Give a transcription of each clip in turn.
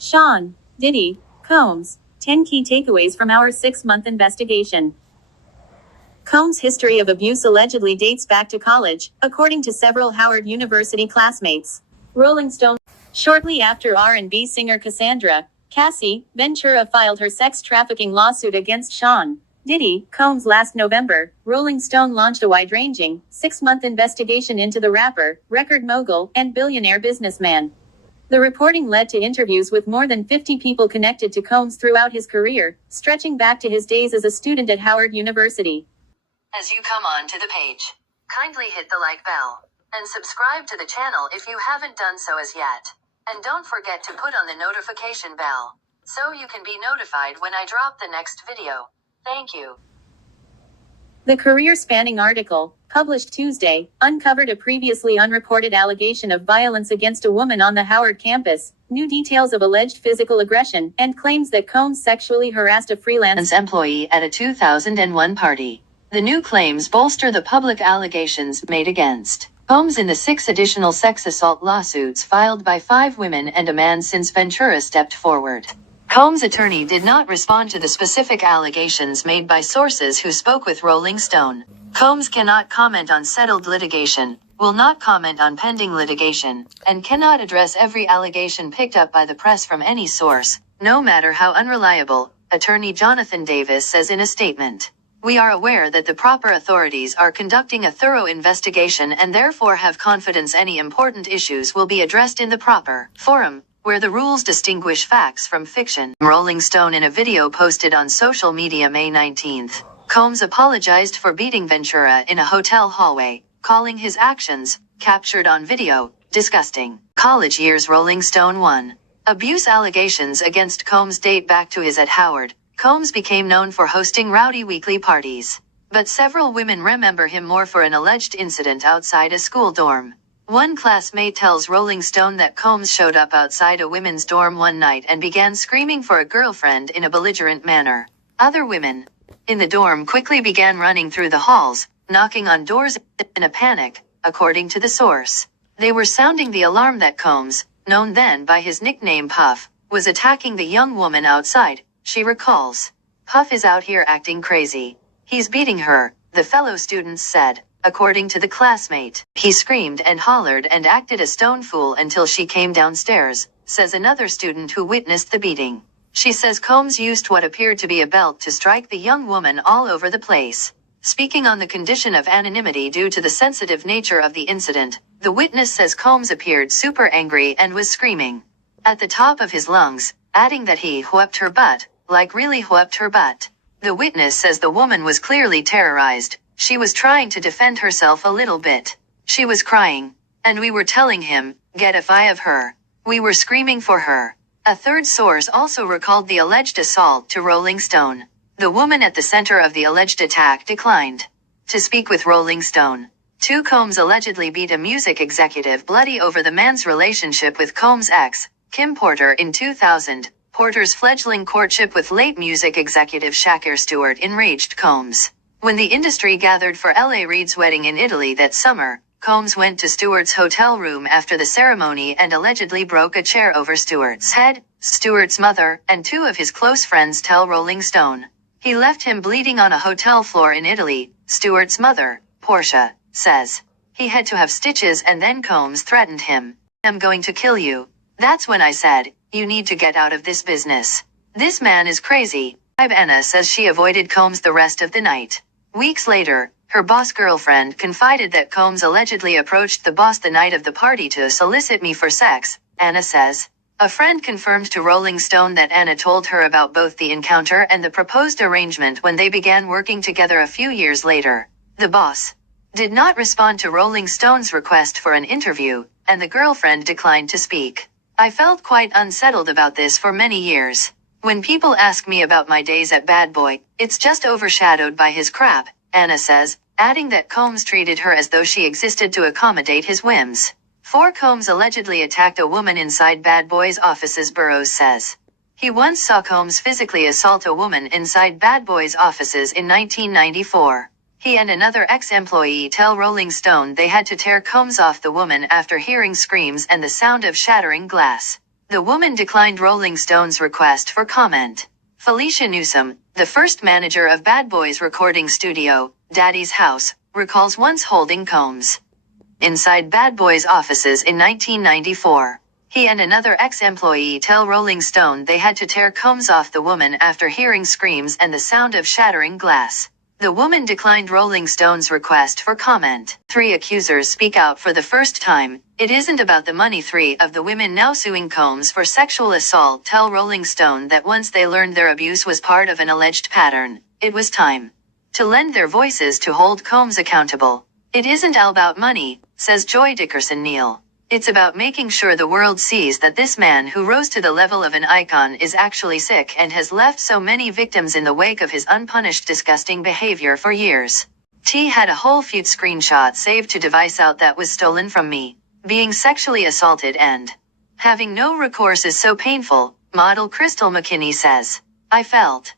Sean, Diddy, Combs, 10 key takeaways from our 6-month investigation. Combs' history of abuse allegedly dates back to college, according to several Howard University classmates. Rolling Stone. Shortly after R&B singer Cassandra, Cassie, Ventura filed her sex trafficking lawsuit against Sean, Diddy, Combs last November, Rolling Stone launched a wide-ranging, 6-month investigation into the rapper, record mogul, and billionaire businessman. The reporting led to interviews with more than 50 people connected to Combs throughout his career, stretching back to his days as a student at Howard University. As you come on to the page, kindly hit the like bell and subscribe to the channel if you haven't done so as yet. And don't forget to put on the notification bell so you can be notified when I drop the next video. Thank you. The career-spanning article, published Tuesday, uncovered a previously unreported allegation of violence against a woman on the Howard campus, new details of alleged physical aggression, and claims that Combs sexually harassed a freelance employee at a 2001 party. The new claims bolster the public allegations made against Combs in the 6 additional sex assault lawsuits filed by 5 women and a man since Ventura stepped forward. Combs' attorney did not respond to the specific allegations made by sources who spoke with Rolling Stone. Combs cannot comment on settled litigation, will not comment on pending litigation, and cannot address every allegation picked up by the press from any source, no matter how unreliable, attorney Jonathan Davis says in a statement. We are aware that the proper authorities are conducting a thorough investigation and therefore have confidence any important issues will be addressed in the proper forum, where the rules distinguish facts from fiction. Rolling Stone in a video posted on social media May 19. Combs apologized for beating Ventura in a hotel hallway, calling his actions, captured on video, disgusting. College years. Rolling Stone 1. Abuse allegations against Combs date back to his at Howard. Combs became known for hosting rowdy weekly parties. But several women remember him more for an alleged incident outside a school dorm. One classmate tells Rolling Stone that Combs showed up outside a women's dorm one night and began screaming for a girlfriend in a belligerent manner. Other women in the dorm quickly began running through the halls, knocking on doors in a panic, according to the source. They were sounding the alarm that Combs, known then by his nickname Puff, was attacking the young woman outside, she recalls. Puff is out here acting crazy. He's beating her, the fellow students said. According to the classmate, he screamed and hollered and acted a stone fool until she came downstairs, says another student who witnessed the beating. She says Combs used what appeared to be a belt to strike the young woman all over the place. Speaking on the condition of anonymity due to the sensitive nature of the incident, the witness says Combs appeared super angry and was screaming at the top of his lungs, adding that he whooped her butt, like really whooped her butt. The witness says the woman was clearly terrorized. She was trying to defend herself a little bit. She was crying. And we were telling him, get a fi of her. We were screaming for her. A third source also recalled the alleged assault to Rolling Stone. The woman at the center of the alleged attack declined to speak with Rolling Stone. 2. Combs allegedly beat a music executive bloody over the man's relationship with Combs' ex, Kim Porter in 2000. Porter's fledgling courtship with late music executive Shakir Stewart enraged Combs. When the industry gathered for L.A. Reid's wedding in Italy that summer, Combs went to Stewart's hotel room after the ceremony and allegedly broke a chair over Stewart's head. Stewart's mother and 2 of his close friends tell Rolling Stone. He left him bleeding on a hotel floor in Italy, Stewart's mother, Portia, says. He had to have stitches and then Combs threatened him. I'm going to kill you. That's when I said, you need to get out of this business. This man is crazy. Anna says she avoided Combs the rest of the night. Weeks later, her boss girlfriend confided that Combs allegedly approached the boss the night of the party to solicit me for sex, Anna says. A friend confirmed to Rolling Stone that Anna told her about both the encounter and the proposed arrangement when they began working together a few years later. The boss did not respond to Rolling Stone's request for an interview, and the girlfriend declined to speak. I felt quite unsettled about this for many years. When people ask me about my days at Bad Boy, it's just overshadowed by his crap, Anna says, adding that Combs treated her as though she existed to accommodate his whims. 4. Combs allegedly attacked a woman inside Bad Boy's offices, Burroughs says. He once saw Combs physically assault a woman inside Bad Boy's offices in 1994. He and another ex-employee tell Rolling Stone they had to tear Combs off the woman after hearing screams and the sound of shattering glass. The woman declined Rolling Stone's request for comment. Felicia Newsom, the first manager of Bad Boy's recording studio, Daddy's House, recalls once holding Combs inside Bad Boy's offices in 1994. He and another ex-employee tell Rolling Stone they had to tear Combs off the woman after hearing screams and the sound of shattering glass. The woman declined Rolling Stone's request for comment. 3 accusers speak out for the first time. It isn't about the money. 3 of the women now suing Combs for sexual assault tell Rolling Stone that once they learned their abuse was part of an alleged pattern, it was time to lend their voices to hold Combs accountable. It isn't all about money, says Joy Dickerson-Neal. It's about making sure the world sees that this man who rose to the level of an icon is actually sick and has left so many victims in the wake of his unpunished disgusting behavior for years. T had a whole feud screenshot saved to device out that was stolen from me. Being sexually assaulted and having no recourse is so painful, model Crystal McKinney says. I felt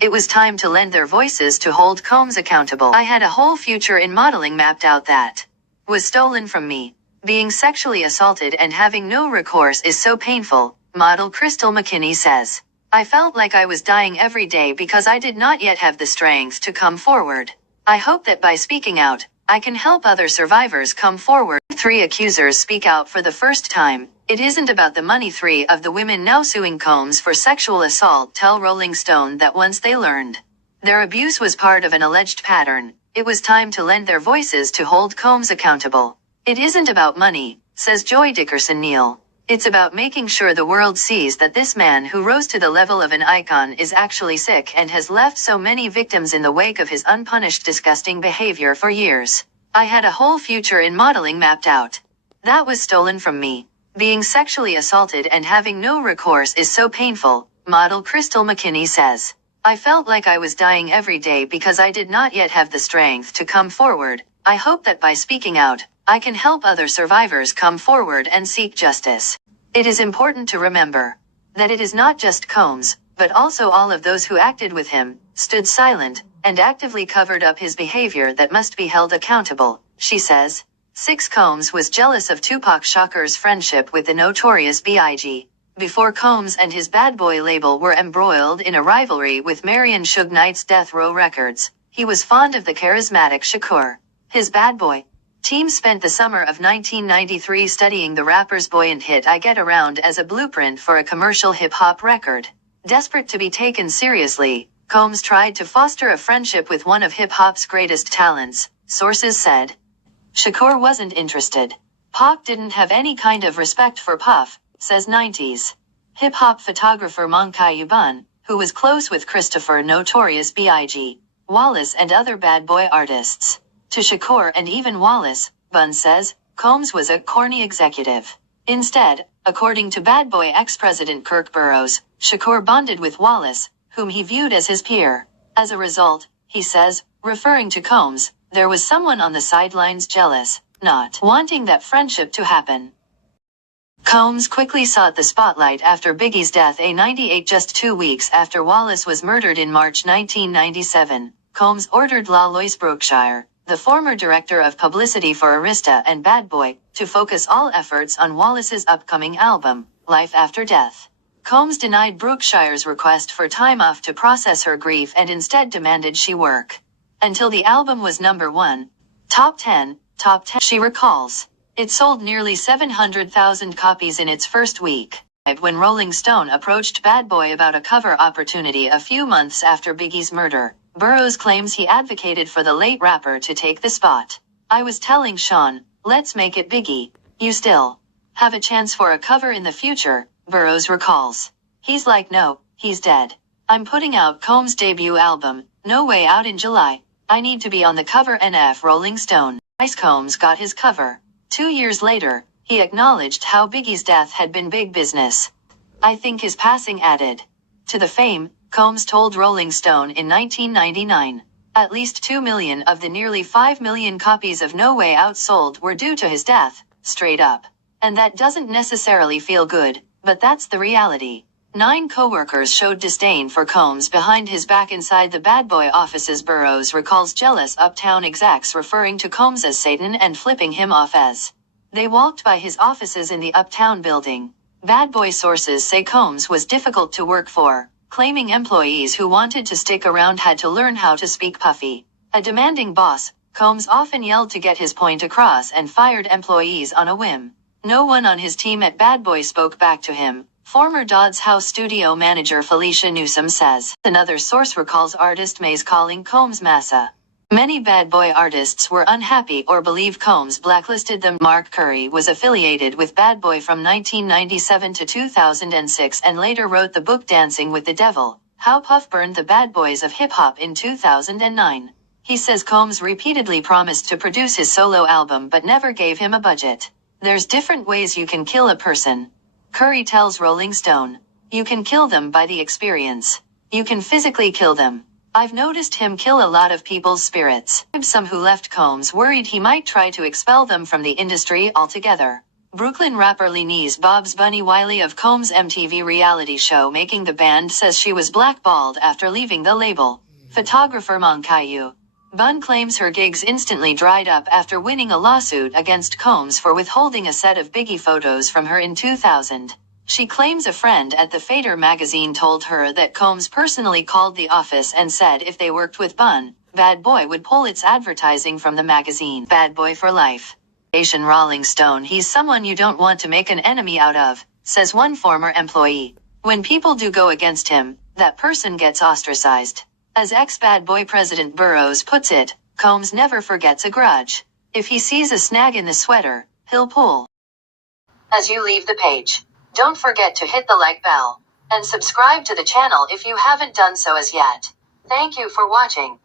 it was time to lend their voices to hold Combs accountable. I had a whole future in modeling mapped out that was stolen from me. Being sexually assaulted and having no recourse is so painful, model Crystal McKinney says. I felt like I was dying every day because I did not yet have the strength to come forward. I hope that by speaking out, I can help other survivors come forward. 3 accusers speak out for the first time. It isn't about the money. 3 of the women now suing Combs for sexual assault tell Rolling Stone that once they learned their abuse was part of an alleged pattern, it was time to lend their voices to hold Combs accountable. It isn't about money, says Joy Dickerson-Neal. It's about making sure the world sees that this man who rose to the level of an icon is actually sick and has left so many victims in the wake of his unpunished disgusting behavior for years. I had a whole future in modeling mapped out. That was stolen from me. Being sexually assaulted and having no recourse is so painful, model Crystal McKinney says. I felt like I was dying every day because I did not yet have the strength to come forward. I hope that by speaking out, I can help other survivors come forward and seek justice. It is important to remember that it is not just Combs, but also all of those who acted with him, stood silent, and actively covered up his behavior that must be held accountable, she says. 6 Combs was jealous of Tupac Shakur's friendship with the notorious B.I.G. Before Combs and his Bad Boy label were embroiled in a rivalry with Marion Suge Knight's Death Row Records, he was fond of the charismatic Shakur. His Bad Boy team spent the summer of 1993 studying the rapper's buoyant hit I Get Around as a blueprint for a commercial hip-hop record. Desperate to be taken seriously, Combs tried to foster a friendship with one of hip-hop's greatest talents, sources said. Shakur wasn't interested. Pac didn't have any kind of respect for Puff, says 90s hip-hop photographer Monkai Yuban, who was close with Christopher Notorious B.I.G. Wallace and other Bad Boy artists. To Shakur and even Wallace, Bun says, Combs was a corny executive. Instead, according to Bad Boy ex-president Kirk Burroughs, Shakur bonded with Wallace, whom he viewed as his peer. As a result, he says, referring to Combs, there was someone on the sidelines jealous, not wanting that friendship to happen. Combs quickly sought the spotlight after Biggie's death at 98, just 2 weeks after Wallace was murdered in March 1997. Combs ordered Lois Brookshire, the former director of publicity for Arista and Bad Boy, to focus all efforts on Wallace's upcoming album, Life After Death. Combs denied Brookshire's request for time off to process her grief and instead demanded she work until the album was number 1. Top 10, she recalls. It sold nearly 700,000 copies in its first week. When Rolling Stone approached Bad Boy about a cover opportunity a few months after Biggie's murder, Burroughs claims he advocated for the late rapper to take the spot. I was telling Sean, let's make it Biggie. You still have a chance for a cover in the future, Burroughs recalls. He's like, no, he's dead. I'm putting out Combs' debut album, No Way Out, in July. I need to be on the cover. NF Rolling Stone. Ice Combs got his cover. 2 years later, he acknowledged how Biggie's death had been big business. I think his passing added to the fame, Combs told Rolling Stone in 1999. At least 2 million of the nearly 5 million copies of No Way Out sold were due to his death, straight up. And that doesn't necessarily feel good, but that's the reality. 9 co-workers showed disdain for Combs behind his back inside the Bad Boy offices. Burroughs recalls jealous Uptown execs referring to Combs as Satan and flipping him off as they walked by his offices in the Uptown building. Bad Boy sources say Combs was difficult to work for, claiming employees who wanted to stick around had to learn how to speak puffy. A demanding boss, Combs often yelled to get his point across and fired employees on a whim. No one on his team at Bad Boy spoke back to him, former Dodds House studio manager Felicia Newsom says. Another source recalls artist Mays calling Combs massa. Many Bad Boy artists were unhappy or believe Combs blacklisted them. Mark Curry was affiliated with Bad Boy from 1997 to 2006 and later wrote the book Dancing with the Devil, How Puff Burned the Bad Boys of Hip Hop in 2009. He says Combs repeatedly promised to produce his solo album but never gave him a budget. There's different ways you can kill a person. Curry tells Rolling Stone. You can kill them by the experience. You can physically kill them. I've noticed him kill a lot of people's spirits. Some who left Combs worried he might try to expel them from the industry altogether. Brooklyn rapper Lene's Bob's Bunny Wiley of Combs' MTV reality show Making the Band says she was blackballed after leaving the label. Photographer Monkayu Bun claims her gigs instantly dried up after winning a lawsuit against Combs for withholding a set of Biggie photos from her in 2000. She claims a friend at the Fader magazine told her that Combs personally called the office and said if they worked with Bun, Bad Boy would pull its advertising from the magazine. Bad Boy for life. Asian Rolling Stone. He's someone you don't want to make an enemy out of, says one former employee. When people do go against him, that person gets ostracized. As ex-Bad Boy president Burroughs puts it, Combs never forgets a grudge. If he sees a snag in the sweater, he'll pull. As you leave the page, don't forget to hit the like bell and subscribe to the channel if you haven't done so as yet. Thank you for watching.